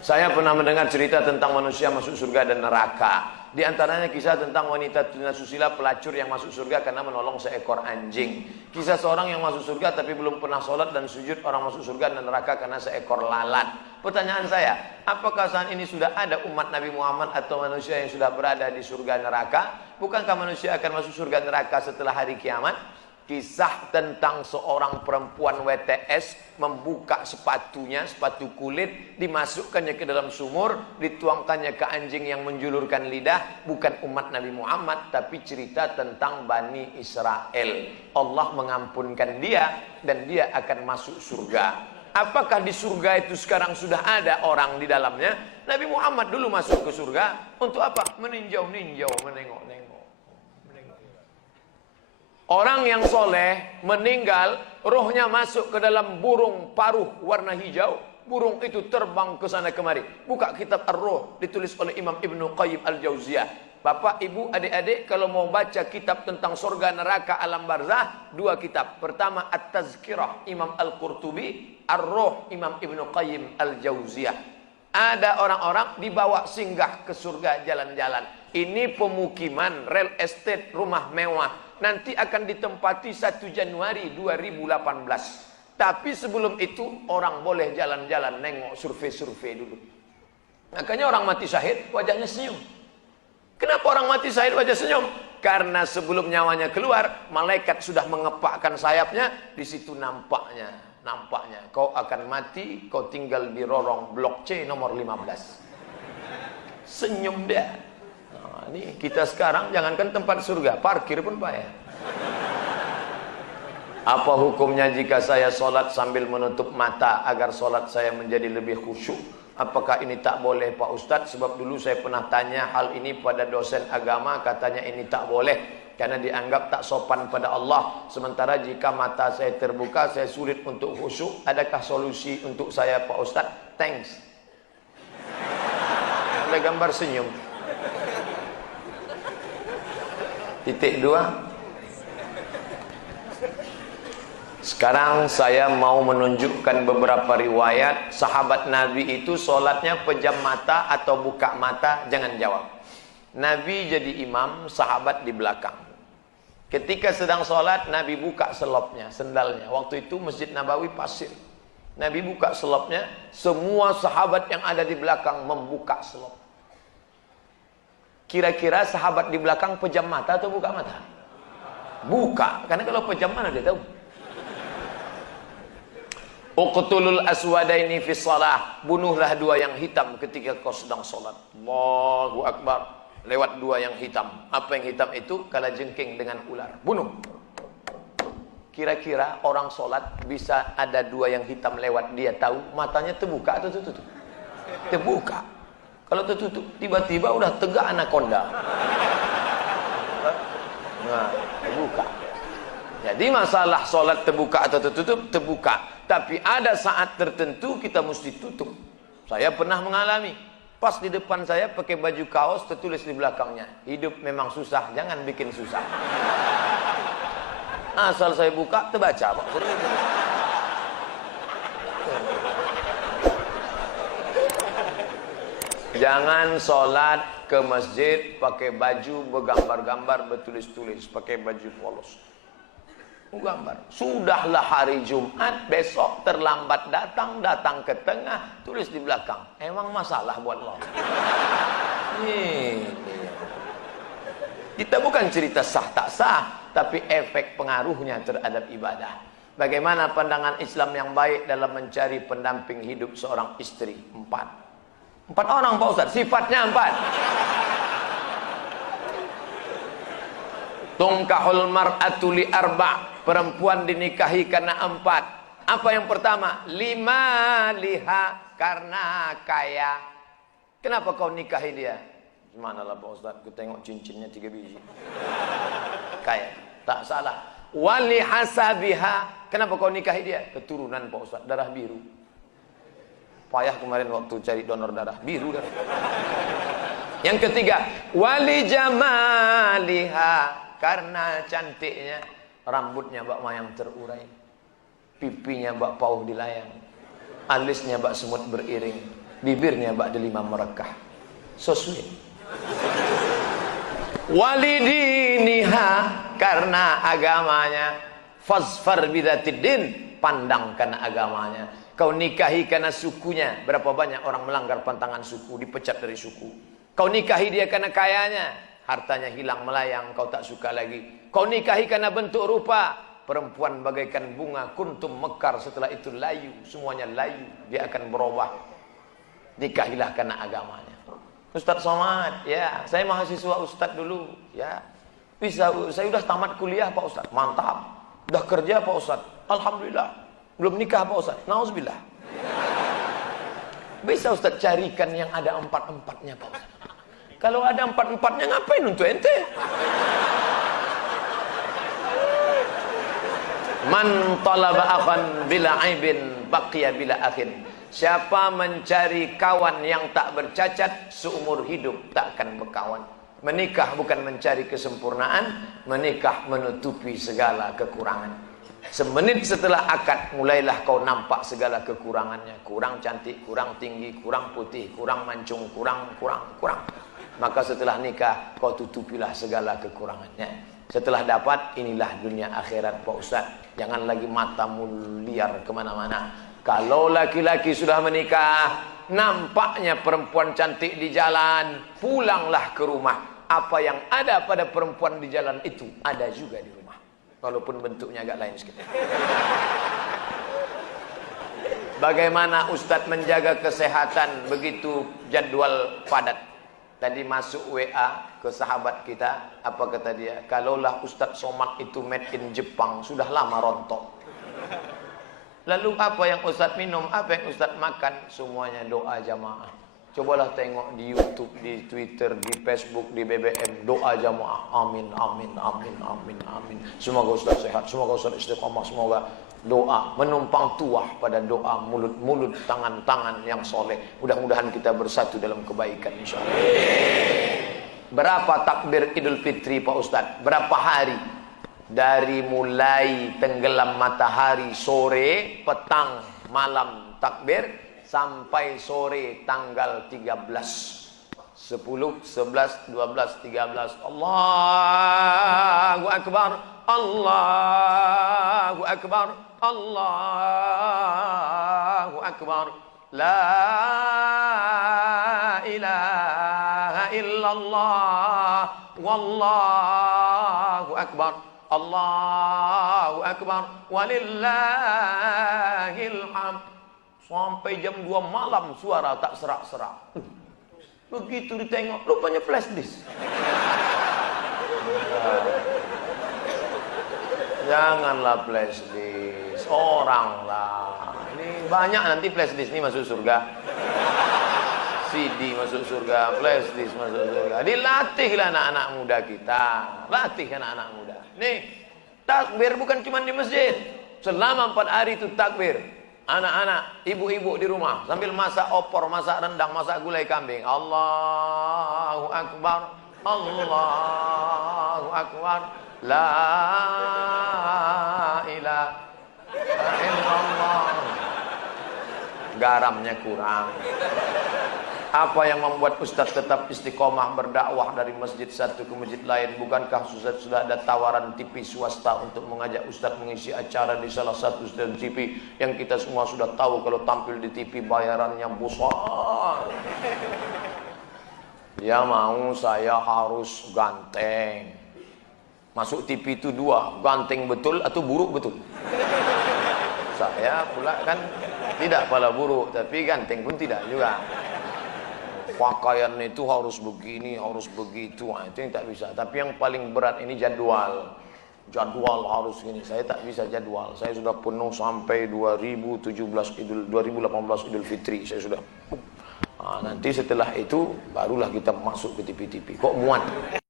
Saya pernah mendengar cerita tentang manusia masuk surga dan neraka. Di antaranya kisah tentang wanita tunasusila pelacur yang masuk surga karena menolong seekor anjing. Kisah seorang yang masuk surga tapi belum pernah sholat dan sujud, orang masuk surga dan neraka karena seekor lalat. Pertanyaan saya, apakah saat ini sudah ada umat Nabi Muhammad atau manusia yang sudah berada di surga neraka? Bukankah manusia akan masuk surga neraka setelah hari kiamat? Kisah tentang seorang perempuan WTS membuka sepatunya, sepatu kulit, dimasukkannya ke dalam sumur, dituangkannya ke anjing yang menjulurkan lidah. Bukan umat Nabi Muhammad, tapi cerita tentang Bani Israel. Allah mengampunkan dia dan dia akan masuk surga. Apakah di surga itu sekarang sudah ada orang di dalamnya? Nabi Muhammad dulu masuk ke surga untuk apa? Meninjau-ninjau, menengok-nengok. Orang yang soleh meninggal, rohnya masuk ke dalam burung paruh warna hijau. Burung itu terbang ke sana kemari. Buka kitab Ar-Ruh, ditulis oleh Imam Ibnu Qayyim Al-Jauziyah. Bapak, ibu, adik-adik, kalau mau baca kitab tentang surga, neraka, alam barzah, dua kitab. Pertama At-Tazkirah Imam Al-Qurtubi, Ar-Ruh Imam Ibnu Qayyim Al-Jauziyah. Ada orang-orang dibawa singgah ke surga jalan-jalan. Ini pemukiman, real estate, rumah mewah. Nanti akan ditempati 1 Januari 2018. Tapi sebelum itu orang boleh jalan-jalan, nengok, survei-survei dulu. Makanya orang mati syahid wajahnya senyum. Kenapa orang mati syahid wajah senyum? Karena sebelum nyawanya keluar, malaikat sudah mengepakkan sayapnya. Di situ nampaknya kau akan mati, kau tinggal di lorong blok C nomor 15. Senyum dia. Nah, ini kita sekarang jangankan tempat surga, parkir pun payah. Apa hukumnya jika saya sholat sambil menutup mata agar sholat saya menjadi lebih khusyuk? Apakah ini tak boleh Pak Ustadz? Sebab dulu saya pernah tanya hal ini pada dosen agama, katanya ini tak boleh karena dianggap tak sopan pada Allah. Sementara jika mata saya terbuka, saya sulit untuk khusyuk. Adakah solusi untuk saya Pak Ustadz? Thanks. Ada gambar senyum. Titik 2. Sekarang saya mau menunjukkan beberapa riwayat sahabat Nabi itu sholatnya pejam mata atau buka mata. Jangan jawab. Nabi jadi imam, sahabat di belakang. Ketika sedang sholat, Nabi buka selopnya, sendalnya. Waktu itu Masjid Nabawi pasir. Nabi buka selopnya, semua sahabat yang ada di belakang membuka selop. Kira-kira sahabat di belakang pejam mata atau buka mata? Buka, karena kalau pejam mana dia tahu. Uqtulul aswadaini fi shalah. Bunuhlah dua yang hitam ketika kau sedang sholat. Allahu Akbar. Lewat dua yang hitam. Apa yang hitam itu? Kalajengking dengan ular. Bunuh. Kira-kira orang sholat bisa ada dua yang hitam lewat, dia tahu matanya terbuka atau tertutup? Terbuka. Kalau tertutup, tiba-tiba udah tegak anaconda. Nah, terbuka. Jadi masalah sholat terbuka atau tertutup, terbuka. Tapi ada saat tertentu kita mesti tutup. Saya pernah mengalami. Pas di depan saya pakai baju kaos, tertulis di belakangnya, hidup memang susah, jangan bikin susah. Asal saya buka, terbaca Pak. Jangan sholat ke masjid pakai baju bergambar-gambar, bertulis-tulis, pakai baju polos. Gambar. Sudahlah hari Jumat, besok terlambat datang ke tengah, tulis di belakang. Emang masalah buat lo? Kita bukan cerita sah tak sah, tapi efek pengaruhnya terhadap ibadah. Bagaimana pandangan Islam yang baik dalam mencari pendamping hidup seorang istri? 4 orang Pak Ustaz, sifatnya 4. Tungkahul mar'atu li arba'. Perempuan dinikahi karena 4. Apa yang pertama? 5 liha, karena kaya. Kenapa kau nikahi dia? Manalah Pak Ustaz, aku tengok cincinnya 3 biji. Kaya. Tak salah. Wali hasabiha. Kenapa kau nikahi dia? Keturunan Pak Ustaz, darah biru. Payah kemarin waktu cari donor darah, biru darah. Yang ketiga, wali jamaliha, karena cantiknya. Rambutnya bak mayang terurai, pipinya bak pauh dilayang, alisnya bak semut beriring, bibirnya ba'da 5 merekah. So sweet. Walidiniha, karena agamanya. Fazfar bidzatiddin, pandang karena agamanya. Kau nikahi karena sukunya. Berapa banyak orang melanggar pantangan suku, dipecat dari suku. Kau nikahi dia karena kayanya, hartanya hilang melayang, kau tak suka lagi. Kau nikahi karena bentuk rupa, perempuan bagaikan bunga, kuntum mekar, setelah itu layu, semuanya layu, dia akan berubah. Nikahilah karena agamanya. Ustadz Somad, ya, saya mahasiswa Ustadz dulu, ya. Bisa, saya udah tamat kuliah Pak Ustadz, mantap. Udah kerja Pak Ustadz, alhamdulillah. Belum nikah Pak Ustadz, nauzubillah. Bisa Ustadz carikan yang ada 4-4-nya Pak Ustadz. Kalau ada 4-4-nya ngapain untuk ente? Man talaba akhan bila aibin baqiya bila akhin. Siapa mencari kawan yang tak bercacat, seumur hidup tak akan berkawan. Menikah bukan mencari kesempurnaan, menikah menutupi segala kekurangan. Semenit setelah akad, mulailah kau nampak segala kekurangannya. Kurang cantik, kurang tinggi, kurang putih, kurang mancung, kurang. Maka setelah nikah, kau tutupilah segala kekurangannya. Setelah dapat, inilah dunia akhirat Pak Ustaz. Jangan lagi matamu liar kemana-mana. Kalau laki-laki sudah menikah, nampaknya perempuan cantik di jalan, pulanglah ke rumah. Apa yang ada pada perempuan di jalan itu, ada juga di rumah. Walaupun bentuknya agak lain sedikit. Bagaimana Ustadz menjaga kesehatan begitu jadwal padat? Tadi masuk WA ke sahabat kita, apa kata dia? Kalaulah Ustadz Somad itu made in Jepang, sudah lama rontok. Lalu apa yang Ustadz minum, apa yang Ustadz makan? Semuanya doa jamaah. Cobalah tengok di YouTube, di Twitter, di Facebook, di BBM, doa jamaah. Amin, amin, amin, amin, amin. Semoga Ustadz sehat, semoga Ustadz istiqamah, semoga doa menumpang tuah pada doa, mulut-mulut, tangan-tangan yang soleh. Mudah-mudahan kita bersatu dalam kebaikan insyaallah. Berapa takbir Idul Fitri Pak Ustadz? Berapa hari? Dari mulai tenggelam matahari sore, petang, malam takbir, sampai sore tanggal 13. 10, 11, 12, 13. Allahu Akbar, Allahu Akbar, Allahu Akbar. La ilaha illallah, wallahu akbar. Allahu Akbar, walillahil hamd. Sampai jam 2 malam suara tak serak-serak. Begitu ditengok, rupanya flash disk. Janganlah flash disk, orang lah. Ini banyak nanti flash disk ini masuk surga. CD masuk surga, flash disk masuk surga. Dilatihlah anak-anak muda kita. Latih anak-anak muda. Nih, takbir bukan cuma di masjid. Selama 4 hari itu takbir. Anak-anak, ibu-ibu di rumah sambil masak opor, masak rendang, masak gulai kambing. Allahu Akbar, Allahu Akbar. La ilaha illallah. Garamnya kurang. Apa yang membuat Ustadz tetap istiqomah berdakwah dari masjid satu ke masjid lain? Bukankah Ustadz sudah ada tawaran TV swasta untuk mengajak Ustadz mengisi acara di salah satu stasiun TV yang kita semua sudah tahu kalau tampil di TV bayarannya besar. Ya mau saya harus ganteng. Masuk TV itu 2, ganteng betul atau buruk betul. Saya pula kan tidak pala buruk, tapi ganteng pun tidak juga. Pakaian itu harus begini, harus begitu. Nah, itu yang tak bisa. Tapi yang paling berat ini jadwal. Jadwal harus gini. Saya tak bisa jadwal. Saya sudah penuh sampai 2018 Idul Fitri. Saya sudah. Nah, nanti setelah itu barulah kita masuk ke TV-TV. Kok muat?